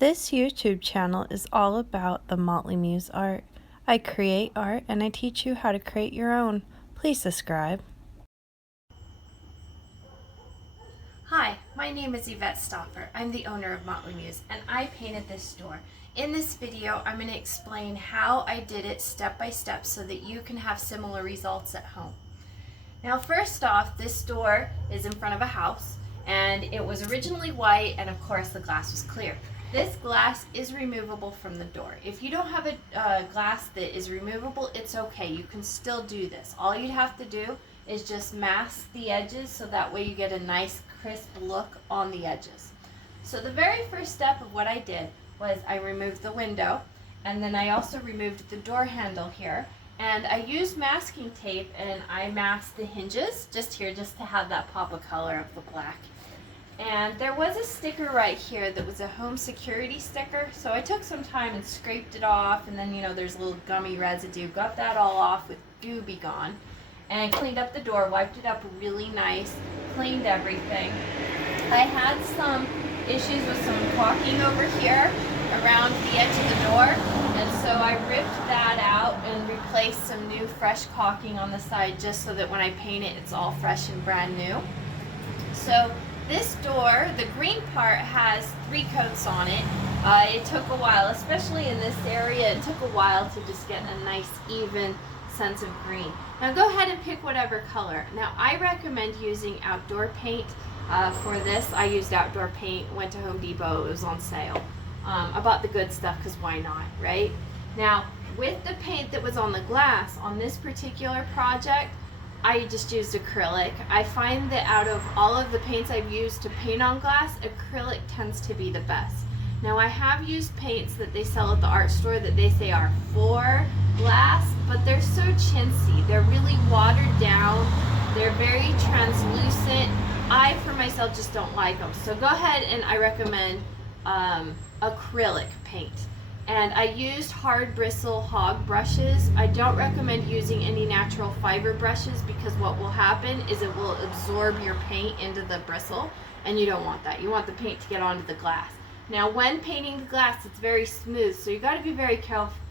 This YouTube channel is all about the Motley Muse art. I create art and I teach you how to create your own. Please subscribe. Hi, my name is Yvette Stopper. I'm the owner of Motley Muse and I painted this door. In this video, I'm going to explain how I did it step by step so that you can have similar results at home. Now, first off, this door is in front of a house and it was originally white and of course the glass was clear. This glass is removable from the door. If you don't have a glass that is removable, it's okay. You can still do this. All you'd have to do is just mask the edges so that way you get a nice crisp look on the edges. So the very first step of what I did was I removed the window, and then I also removed the door handle here, and I used masking tape and I masked the hinges just here just to have that pop of color of the black. And there was a sticker right here that was a home security sticker, so I took some time and scraped it off, and then there's a little gummy residue, got that all off with Gooby Gone, and cleaned up the door, wiped it up really nice, cleaned everything. I had some issues with some caulking over here around the edge of the door, and so I ripped that out and replaced some new fresh caulking on the side just so that when I paint it, it's all fresh and brand new. So this door, the green part, has 3 coats on it. It took a while, especially in this area, it took a while to just get a nice even sense of green. Now go ahead and pick whatever color. Now I recommend using outdoor paint for this. I used outdoor paint, went to Home Depot, it was on sale. I bought the good stuff because why not, right? Now with the paint that was on the glass on this particular project, I just used acrylic. I find that out of all of the paints I've used to paint on glass, acrylic tends to be the best. Now I have used paints that they sell at the art store that they say are for glass, but they're so chintzy. They're really watered down. They're very translucent. I, for myself, just don't like them. So go ahead and I recommend acrylic paint. And I used hard bristle hog brushes. I don't recommend using any natural fiber brushes because what will happen is it will absorb your paint into the bristle, and you don't want that. You want the paint to get onto the glass. Now when painting the glass, it's very smooth, so you got to be very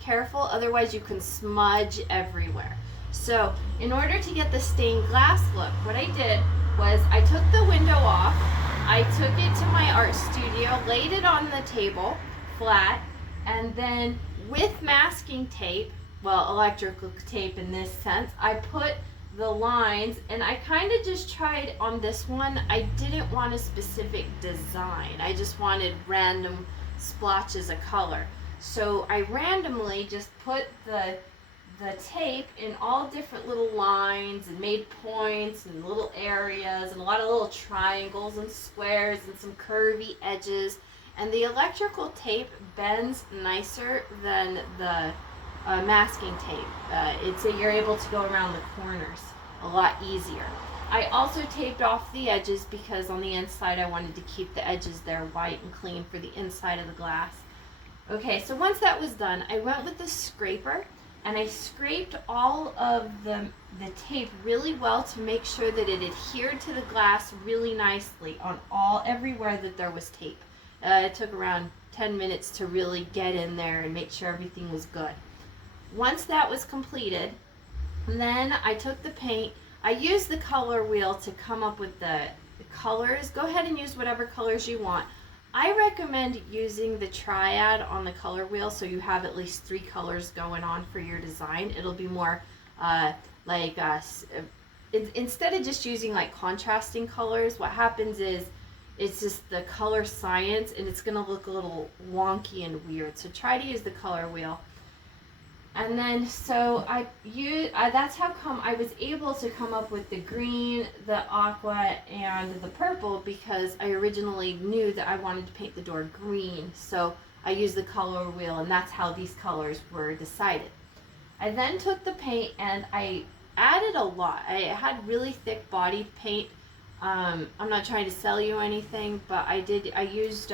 careful, otherwise you can smudge everywhere. So in order to get the stained glass look, what I did was I took the window off, I took it to my art studio, laid it on the table flat, and then with masking tape, well, electrical tape in this sense, I put the lines, and I kind of just tried on this one. I didn't want a specific design. I just wanted random splotches of color. So I randomly just put the tape in all different little lines and made points and little areas and a lot of little triangles and squares and some curvy edges. And the electrical tape bends nicer than the masking tape. You're able to go around the corners a lot easier. I also taped off the edges because on the inside I wanted to keep the edges there white and clean for the inside of the glass. Okay, so once that was done, I went with the scraper and I scraped all of the tape really well to make sure that it adhered to the glass really nicely on everywhere that there was tape. It took around 10 minutes to really get in there and make sure everything was good. Once that was completed, then I took the paint. I used the color wheel to come up with the colors. Go ahead and use whatever colors you want. I recommend using the triad on the color wheel so you have at least 3 colors going on for your design. It'll be more instead of just using like contrasting colors, what happens is it's just the color science and it's going to look a little wonky and weird. So try to use the color wheel. And then so that's how come I was able to come up with the green, the aqua, and the purple, because I originally knew that I wanted to paint the door green. So I used the color wheel, and that's how these colors were decided. I then took the paint and I added a lot. I had really thick bodied paint. I'm not trying to sell you anything, but I used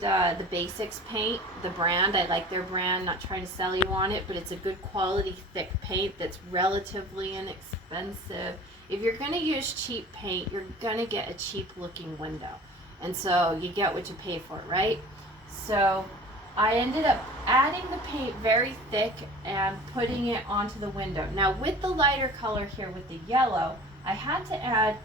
the Basics paint, the brand. I like their brand, not trying to sell you on it, but it's a good quality thick paint that's relatively inexpensive. If you're going to use cheap paint, you're going to get a cheap looking window. And so you get what you pay for, right? So I ended up adding the paint very thick and putting it onto the window. Now with the lighter color here with the yellow, I had to add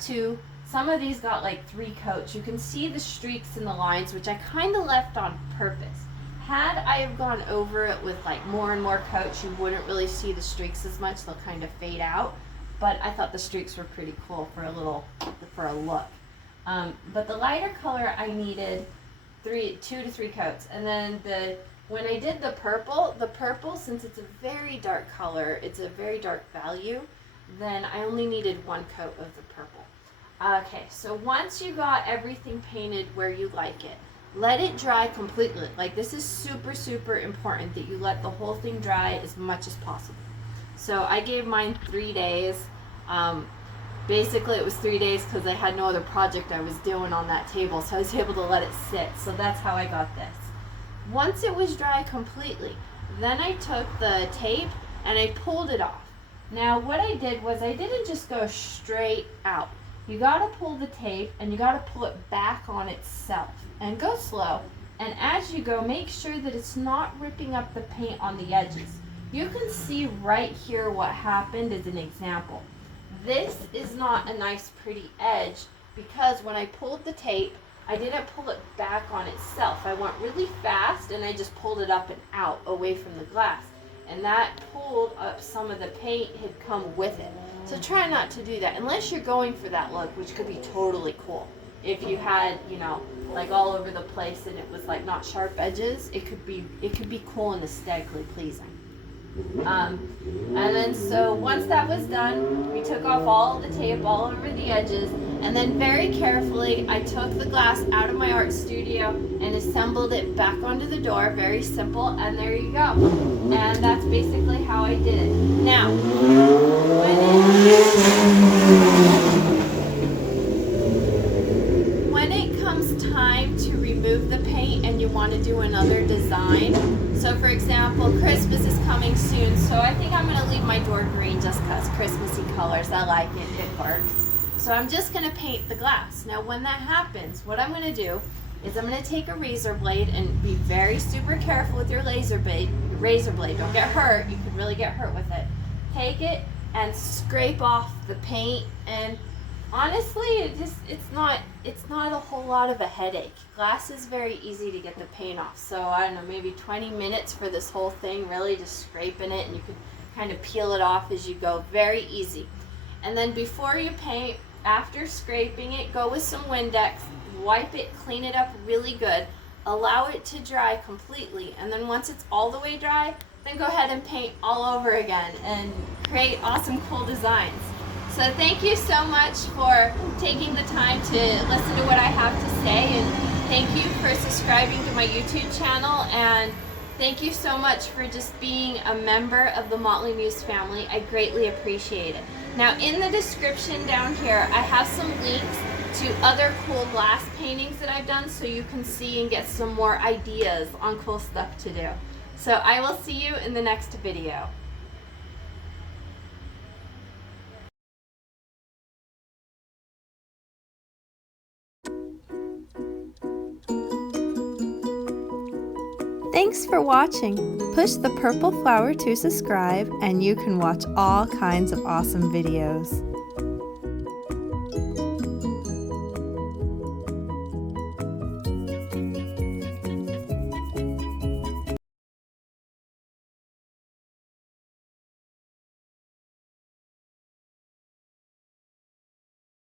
two. Some of these got like 3 coats. You can see the streaks and the lines, which I kind of left on purpose. Had I have gone over it with like more and more coats, you wouldn't really see the streaks as much. They'll kind of fade out. But I thought the streaks were pretty cool for a look. But the lighter color, I needed 2 to 3 coats. And then when I did the purple, since it's a very dark color, it's a very dark value, then I only needed 1 coat of the purple. Okay, so once you got everything painted where you like it, let it dry completely. Like, this is super, super important that you let the whole thing dry as much as possible. So I gave mine 3 days. Basically it was 3 days because I had no other project I was doing on that table, so I was able to let it sit. So that's how I got this. Once it was dry completely, then I took the tape and I pulled it off. Now what I did was I didn't just go straight out. You gotta pull the tape and you gotta pull it back on itself and go slow. And as you go, make sure that it's not ripping up the paint on the edges. You can see right here what happened as an example. This is not a nice pretty edge because when I pulled the tape, I didn't pull it back on itself. I went really fast and I just pulled it up and out away from the glass. And that pulled up some of the paint had come with it. So try not to do that unless you're going for that look, which could be totally cool. If you had, you know, like all over the place and it was like not sharp edges, it could be cool and aesthetically pleasing. And then so once that was done, we took off all the tape all over the edges, and then very carefully I took the glass out of my art studio and assembled it back onto the door. Very simple, and there you go. And that's basically how I did it. Now, when it comes time to remove the paint and you want to do another design, so for example, Christmas is coming soon, so I think I'm going to leave my door green just because Christmassy colors, I like it, it works. So I'm just going to paint the glass. Now when that happens, what I'm going to do is I'm going to take a razor blade and be very super careful with your razor blade. Don't get hurt, you could really get hurt with it. Take it and scrape off the paint, and honestly, it's not a whole lot of a headache. Glass is very easy to get the paint off. So I don't know, maybe 20 minutes for this whole thing, really just scraping it, and you can kind of peel it off as you go. Very easy. And then before you paint, after scraping it, go with some Windex, wipe it, clean it up really good, allow it to dry completely, and then once it's all the way dry, then go ahead and paint all over again and create awesome, cool designs. So thank you so much for taking the time to listen to what I have to say, and thank you for subscribing to my YouTube channel, and thank you so much for just being a member of the Motley Muse family. I greatly appreciate it. Now in the description down here, I have some links to other cool glass paintings that I've done so you can see and get some more ideas on cool stuff to do. So I will see you in the next video. Thanks for watching. Push the purple flower to subscribe and you can watch all kinds of awesome videos.